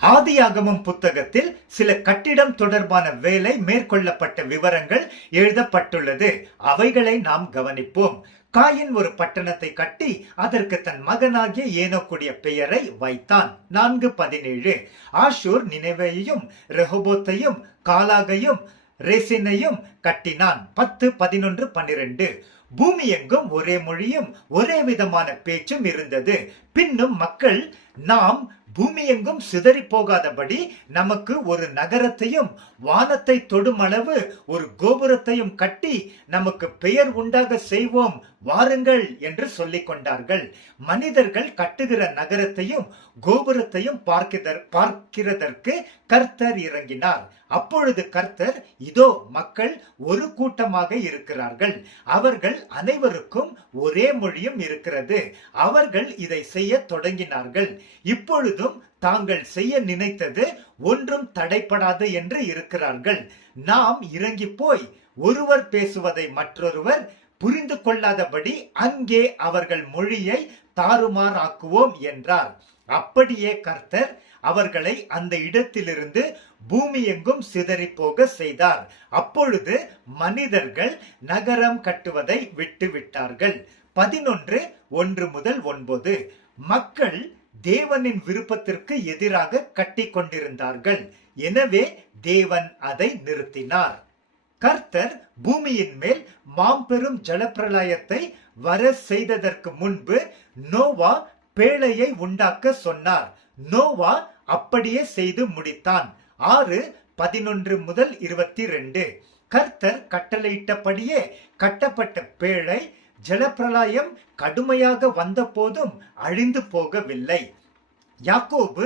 ஆதியாகமம் புத்தகத்தில் சில கட்டிடம் தொடர்பான வேலை மேற்கொள்ளப்பட்ட விவரங்கள் எழுதப்பட்டுள்ளது. அவைகளை நாம் கவனிப்போம். காயின் ஒரு பட்டணத்தை கட்டி அதற்கு தன் மகனாகிய ஏனோக்குடைய பெயரை வைத்தான். 4:17. ஆஷூர் நினைவேயையும் ரெஹோபோத்தையும் காலாகையும் ரேசினையும் கட்டினான். 10, 11, 12. பூமி எங்கும் ஒரே மொழியும் ஒரே விதமான பேச்சும் இருந்தது. பின்னும் மக்கள், நாம் பூமி எங்கும் சிதறி போகாதபடி நமக்கு ஒரு நகரத்தையும் வானத்தை தொடும் அளவு ஒரு கோபுரத்தையும் கட்டி நமக்கு பெயர் உண்டாக செய்வோம், வாருங்கள் என்று சொல்லிக் கொண்டார்கள். மனிதர்கள் கட்டுகிற நகரத்தையும் கோபுரத்தையும் பார்க்கிறதற்கு கர்த்தர் இறங்கினார். அப்பொழுது கர்த்தர், இதோ மக்கள் ஒரு கூட்டமாக இருக்கிறார்கள், அவர்கள் அனைவருக்கும் ஒரே மொழியும் இருக்கிறது, அவர்கள் இதை செய்ய தொடங்கினார்கள். இப்பொழுதும் தாங்கள் செய்ய நினைத்தது ஒன்றும் தடைப்படாது என்று இருக்கிறார்கள். நாம் இறங்கி போய் ஒருவர் பேசுவதை மற்றொருவர் புரிந்து கொள்ளாதபடி அங்கே அவர்கள் மொழியை தாறுமாறாக்குவோம் என்றார். அப்படியே கர்த்தர் அவர்களை அந்த இடத்திலிருந்து பூமி எங்கும் சிதறி போக செய்தார். அப்பொழுது மனிதர்கள் நகரம் கட்டுவதை விட்டு விட்டார்கள். 11, 1-9. மக்கள் தேவனின் விருப்பத்திற்கு எதிராக கட்டி கொண்டிருந்தார்கள். எனவே தேவன் அதை நிறுத்தினார். கர்த்தர் பூமியின் மேல் மாம்பெரும் ஜலப்பிரளயத்தை வர செய்ததற்கு முன்பு நோவா பேழையை உண்டாக்க சொன்னார். நோவா அப்படியே செய்து முடித்தான். 6:11-22. கர்த்தர் கட்டளையிட்டபடியே கட்டப்பட்ட பேழை ஜலப்பிரளயம் கடுமையாக வந்த போதும் அழிந்து போகவில்லை. யாக்கோபு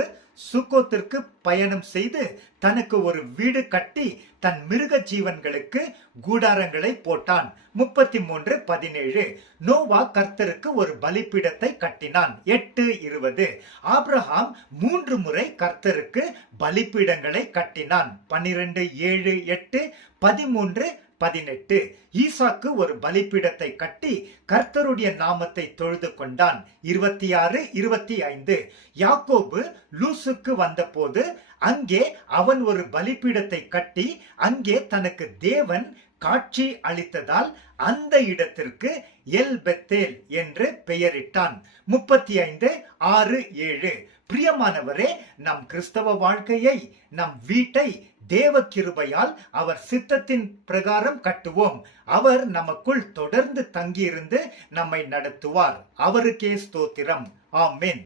சுக்கோத்திற்கு பயணம் செய்து தனக்கு ஒரு வீடு கட்டி தன் மிருக ஜீவன்களுக்கு கூடாரங்களை போட்டான். 33:17. நோவா கர்த்தருக்கு ஒரு பலிபீடத்தை கட்டினான். 8:20. ஆபிரகாம் 3 முறை கர்த்தருக்கு பலிபீடங்களை கட்டினான். 12:7, 8, 13, 18. ஈசாக்கு ஒரு பலிபீடத்தை கட்டி கர்த்தருடைய நாமத்தை தொழுது கொண்டான். 26, 25. யாக்கோபு லூசுக்கு வந்தபோது அங்கே அவன் ஒரு பலிபீடத்தை கட்டி அங்கே தனக்கு தேவன் காட்சி அளித்ததால் அந்த இடத்திற்கு எல் பெத்தேல் என்று பெயரிட்டான். 35, 6, 7. பிரியமானவரே, நம் கிறிஸ்தவ வாழ்க்கையை, நம் வீட்டை தேவ கிருபையால் அவர் சித்தத்தின் பிரகாரம் கட்டுவோம். அவர் நமக்குள் தொடர்ந்து தங்கியிருந்து நம்மை நடத்துவார். அவருக்கே ஸ்தோத்திரம். ஆமென்.